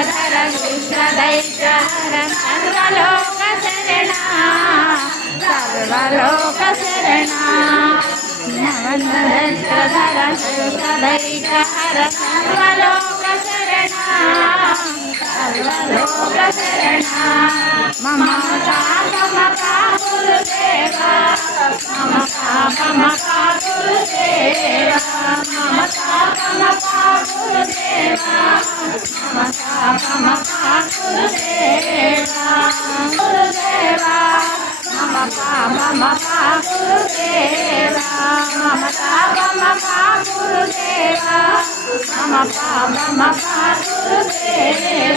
चक्रधर दुष्टदैत्यहर सर्वलोकशरणा सर्वलोकशरणा चक्रधर दुष्टदैत्यहर सर्वलोकशरणा सर्वलोकशरणा मम पापमपा गुरुदेवा मम पापमपा गुरुदेवा मम पापमपा गुरुदेवा मम पापमपा गुरुदेवा गुरुदेवा मम पापमपा गुरुदेवा मम पापमपा गुरुदेवा मम पापमपा गुरुदेवा